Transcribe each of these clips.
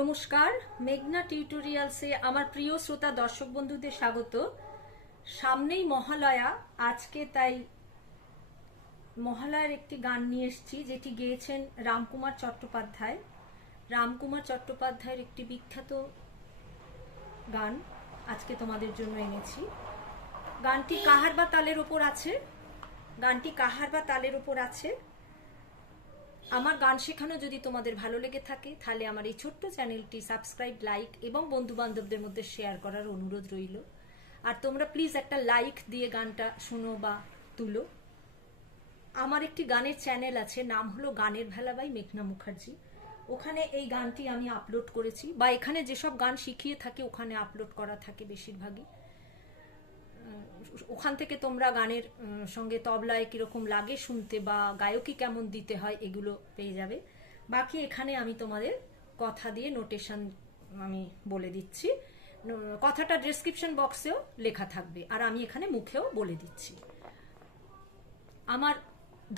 নমস্কার, মেঘনা টিউটোরিয়ালসে আমার প্রিয় শ্রোতা দর্শক বন্ধুদের স্বাগত। সামনেই মহালয়া, আজকে তাই মহালয়ার একটি গান নিয়ে এসেছি, যেটি গেয়েছেন রামকুমার চট্টোপাধ্যায়। রামকুমার চট্টোপাধ্যায়ের একটি বিখ্যাত গান আজকে তোমাদের জন্য এনেছি। গানটি কাহার বা তালের ওপর আছে? গানটি কাহার বা তালের ওপর আছে? আমার গান শেখানো যদি তোমাদের ভালো লেগে থাকে, তাহলে আমার এই ছোট্ট চ্যানেলটি সাবস্ক্রাইব, লাইক এবং বন্ধু বান্ধবদের মধ্যে শেয়ার করার অনুরোধ রইল। আর তোমরা প্লিজ একটা লাইক দিয়ে গানটা শুনো বা তুলো। আমার একটি গানের চ্যানেল আছে, নাম হলো গানের ভেলা বাই মেঘনা মুখার্জি। ওখানে এই গানটি আমি আপলোড করেছি বা এখানে যেসব গান শিখিয়ে থাকে, ওখানে আপলোড করা থাকে বেশিরভাগই। ওখান থেকে তোমরা গানের সঙ্গে তবলায় কীরকম লাগে শুনতে বা গায়কি কেমন দিতে হয় এগুলো পেয়ে যাবে। বাকি এখানে আমি তোমাদের কথা দিয়ে নোটেশন আমি বলে দিচ্ছি। কথাটা ডেসক্রিপশন বক্সেও লেখা থাকবে আর আমি এখানে মুখেও বলে দিচ্ছি। আমার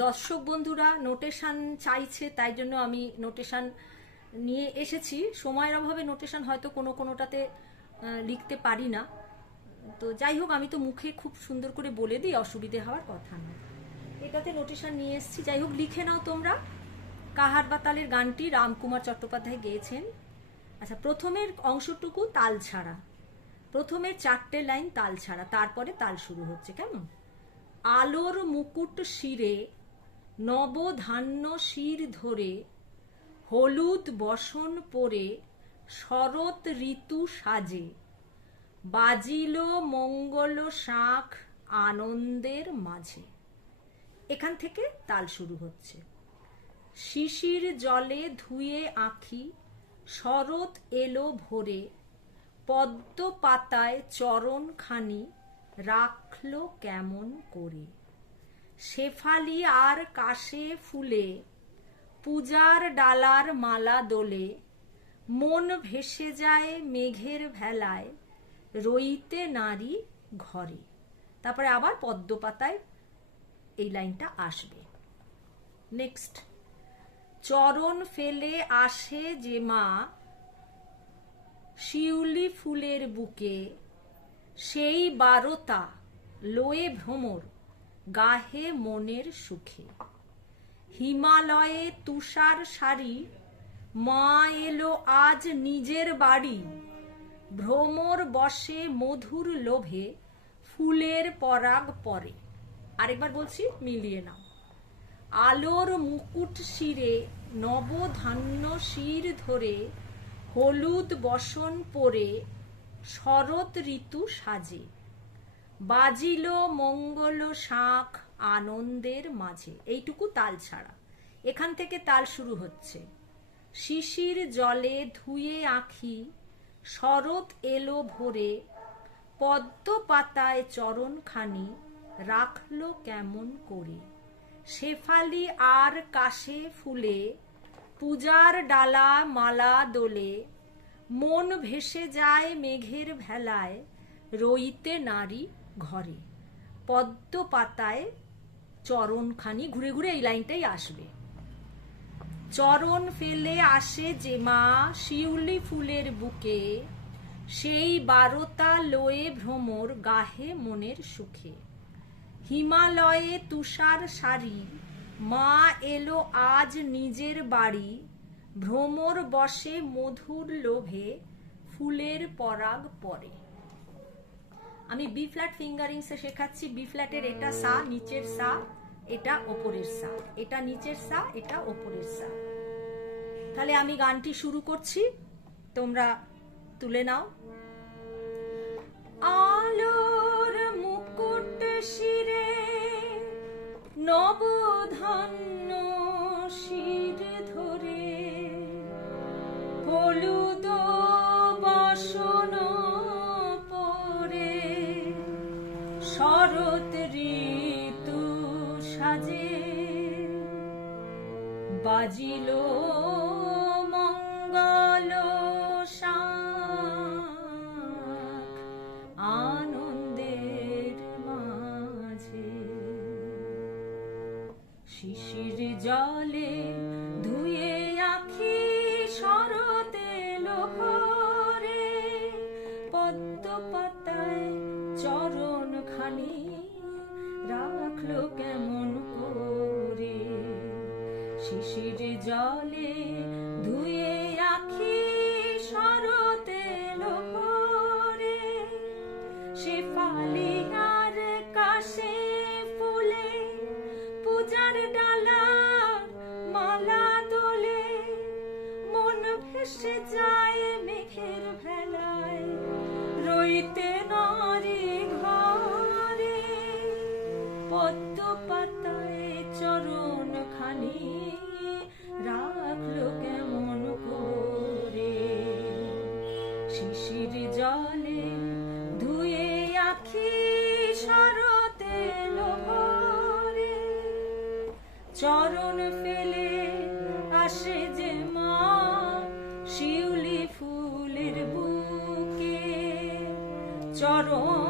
দর্শক বন্ধুরা নোটেশন চাইছে, তাই জন্য আমি নোটেশন নিয়ে এসেছি। সময়ের অভাবে নোটেশন হয়তো কোনো কোনোটাতে লিখতে পারি না। তো যাই হোক, আমি তো মুখে খুব সুন্দর করে বলে দিই, অসুবিধে হওয়ার কথা নয়। এটাতে নোটেশন নিয়ে এসেছি। যাই হোক, লিখে নাও তোমরা। কাহার বাতালের গানটি রামকুমার চট্টোপাধ্যায় গেয়েছেন। আচ্ছা প্রথমের অংশটুকু তাল ছাড়া। প্রথমে চারটে লাইন তাল ছাড়া। তারপরে তাল শুরু হচ্ছে, কেমন? আলোর মুকুট শিরে, নবধান্য শির ধরে, হলুদ বসন পরে, শরৎ ঋতু সাজে। বাজিল মঙ্গল শাঁখ আনন্দের মাঝে। এখান থেকে তাল শুরু হচ্ছে। শিশির জলে ধুয়ে আঁখি, শরৎ এলো ভোরে, পদ্ম পাতায় চরণ খানি রাখল কেমন করে। শেফালি আর কাশে ফুলে, পূজার ডালার মালা দোলে, মন ভেসে যায় মেঘের ভেলায় রইতে নারী ঘরে। তারপরে আবার পদ্ম পাতায় এই লাইনটা আসবে। নেক্সট চরণ ফেলে আসে যে মা, শিউলি ফুলের বুকে, সেই বারতা লোয়ে ভ্রমর, গাহে মনের সুখে। হিমালয়ে তুষার শাড়ি, মা এলো আজ নিজের বাড়ি ভ্রমর বসে মধুর লোভে ফুলের পরাগ পরে। আরেকবার বলছি, মিলিয়ে নাও। আলোর মুকুট শিরে, নবধান্য শির ধরে, হলুদ বসন পরে, শরৎ ঋতু সাজে। বাজিল মঙ্গল শাঁখ আনন্দের মাঝে। এইটুকু তাল ছাড়া। এখান থেকে তাল শুরু হচ্ছে। শিশির জলে ধুয়ে আঁখি শরৎ এলো ভোরে, পদ্ম পাতায় চরণখানি রাখল কেমন করে? শেফালি আর কাশে ফুলে, পূজার ডালা মালা দোলে, মন ভেসে যায় মেঘের ভেলায় রইতে নারী ঘরে। পদ্ম পাতায় চরণখানি, ঘুরে ঘুরে এই লাইনটাই আসবে। চরণ ফেলে আসে যে মা শিউলি ফুলের বুকে, সেই বারতা লয়ে ভ্রমর গাহে মনের সুখে। হিমালয়ে তুষার শাড়ি মা এলো আজ নিজের বাড়ি, ভ্রমর বসে মধুর লোভে ফুলের পরাগ পরে। আমি বি ফ্ল্যাট ফিঙ্গারিংসে শেখাচ্ছি বি ফ্ল্যাটের এটা সা, নিচের সা। এটা ওপরের সা, এটা নিচের সা, এটা ওপরের সা। তাহলে আমি গানটি শুরু করছি, তোমরা তুলে নাও। আলোর মুকুট শিরে নবধান্য শির ধরে, হলুদ বাজিল মঙ্গল আনন্দের মাঝে। শিশির জলে ধুয়ে আখি শরতে লোহরে, পদ্ম পাতায় চরণ খানি রাখল কেমন শিশির জলে ধুয়ে রাখি শরতে লোকরে। সে ফালি আর কাশে ফুলে, পূজার ডালার মালা দোলে মন ভেসে যায় মেঘের ভেলায়, রইতে নারী ঘরে। পথ চরণ ফেলে আসে যে মা শিউলি ফুলের বুকে। চরণ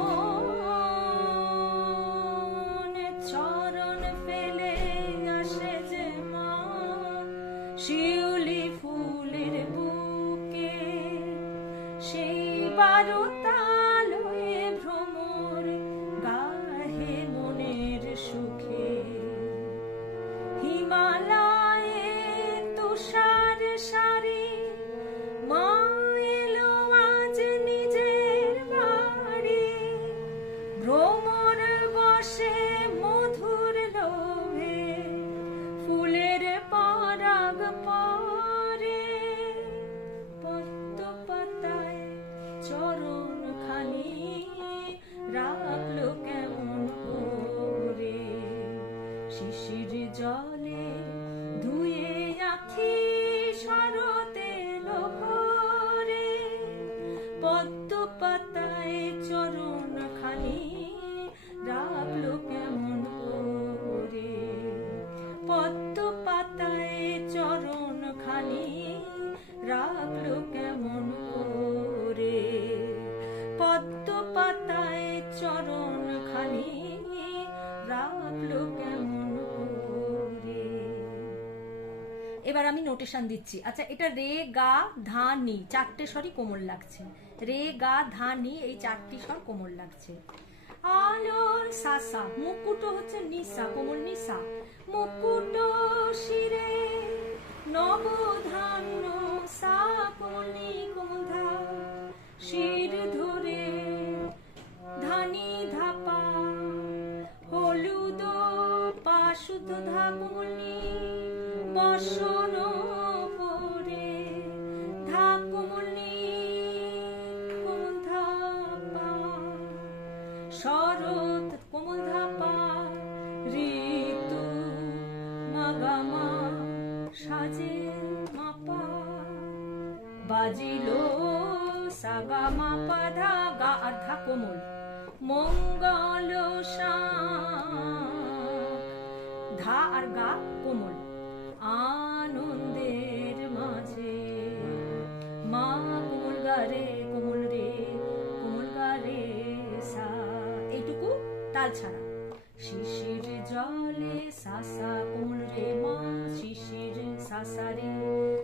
শিশির জলে ধুয়ে আখি শরতে লোভরে পদ্ম পাতায় চরণ খানি রাখল কেমন করে পদ্ম পাতায় চরণ খানি রাখল কেমন করে পদ্ম পাতায় চরণ খানি রাখল কেমন এবার আমি নোটেশন দিচ্ছি। আচ্ছা এটা রে, গা, ধা, নি, চারটে স্বরই কোমল লাগছে। রে, গা, ধা, নি, এই চারটি স্বর কোমল লাগছে। আলোর সাসা, মুকুটো হচ্ছে নিসা, কোমল নিসা। মুকুটো শিরে, নবধান্য সা, কোমল নি, কোমল ধা। শির ধরে সাগা মাপা ধা গা আর ধা কোমল মঙ্গল ধা আর গা কোমল আনন্দের মাঝে। মা, কোমল গারে, কোমল রে, কোমল গারে সা। এইটুকু তাল ছাড়া। শিশির জলে সাসা, কোমল রে মা, শিশির সাসা রে।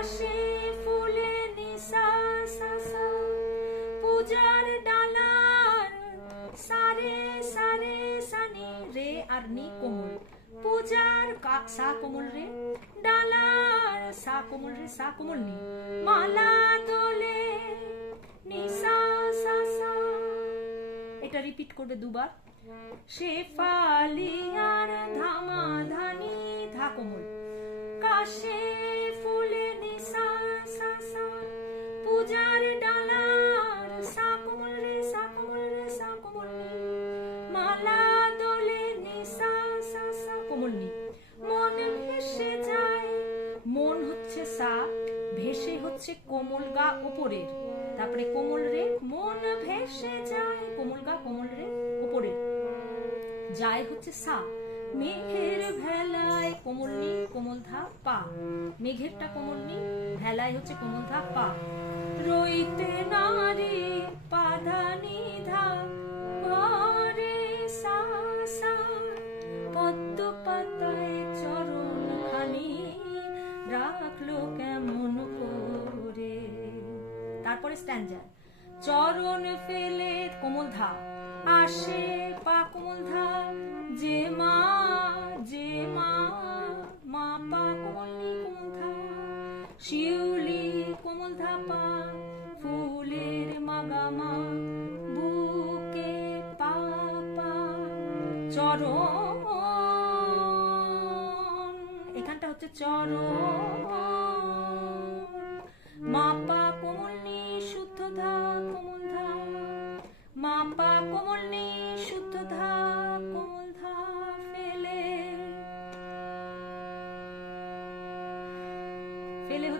কাশে ফুলে নিসা সাসা, পূজার ডালার সারে সারে সানি রে আর নি কোমল। পূজার সা কোমল রে ডালার সা কোমল রে, সা কোমল নি। মালা দোলে নিসা সা সা এটা রিপিট করবে দুবার। শেফালিয়ার যায় হচ্ছে সা। মেঘের ভেলায় কোমল নি কোমল ধা, পা। মেঘেরটা কোমল নি ভেলায় হচ্ছে কোমল ধা, পা। রইতে নারী পাধা নিধা পরে সা সা। পদ্ম পাতায় চরণ খানি রাখল কেমন করে। তারপরে স্ট্যান্ডার। চরণ ফেলে কোমল ধা। আসে পা কোমল ধা যে মা যে মা মা পা কোমল নি ধা শিউলি কোমল ধা পা, ফুলের মাগামা বুকে পা পা, চরণ। এখানটা হচ্ছে চরণ। মাপা কোমলনি শুদ্ধ ধা কোমল ধা মাপা কোমলনি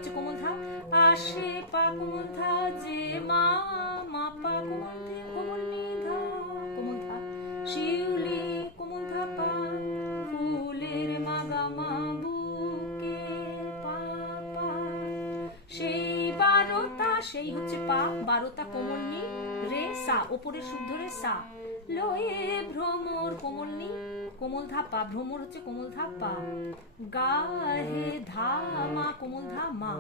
হচ্ছে কোমল ধা আসে পা যে মা কোমল ধে কোমল শিউলি পা, ফুলের মাগামা বুকে পা পা। সেই বারোটা সেই হচ্ছে পা বারোটা কোমল নি রে সা ওপরে শুদ্ধ রে সা। লয়ে ভ্রমর কোমল নি কোমল ধাপা ভ্রমর হচ্ছে কোমল ধাপা গা গাহে ধা কোমল ধা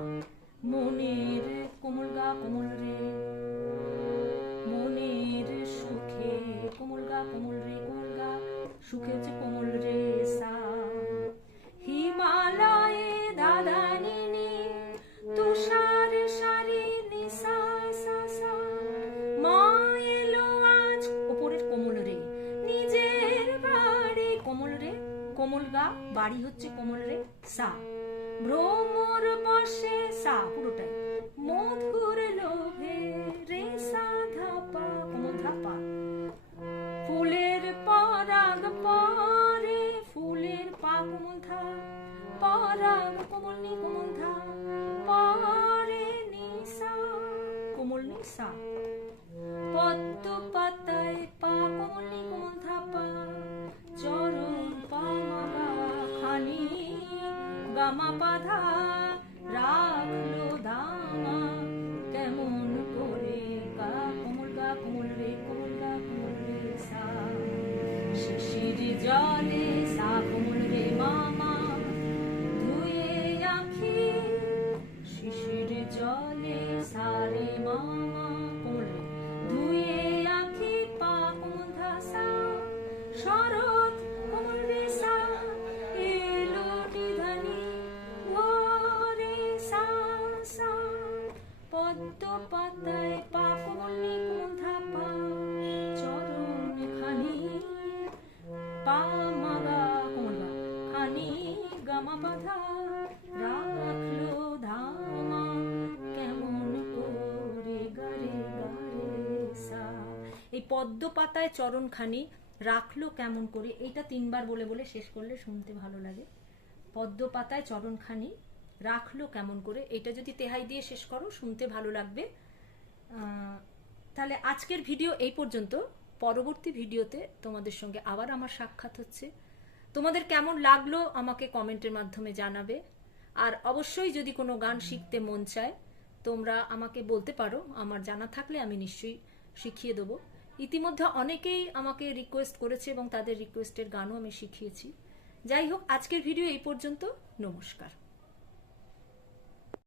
মনের কোমল গা, কোমল রে। মনের সুখে কোমল গা, কোমল রে, কোমল গা। সুখে হচ্ছে কোমল রে। জলে পদ্ম পাতায় চরণ খানি রাখল কেমন করে? এইটা তিনবার বলে বলে শেষ করলে শুনতে ভালো লাগে। পদ্ম পাতায় চরণ খানি রাখল কেমন করে? এটা যদি তেহাই দিয়ে শেষ করো, শুনতে ভালো লাগবে। তাহলে আজকের ভিডিও এই পর্যন্ত। পরবর্তী ভিডিওতে তোমাদের সঙ্গে আবার আমার সাক্ষাৎ হচ্ছে। তোমাদের কেমন লাগল আমাকে কমেন্টের মাধ্যমে জানাবে। আর অবশ্যই যদি কোনো গান শিখতে মন চায়, তোমরা আমাকে বলতে পারো। আমার জানা থাকলে আমি নিশ্চয়ই শিখিয়ে দেবো। ইতিমধ্যে অনেকেই আমাকে রিকোয়েস্ট করেছে এবং তাদের রিকোয়েস্টের গানও আমি শিখিয়েছি। যাই হোক, আজকের ভিডিও এই পর্যন্ত। নমস্কার।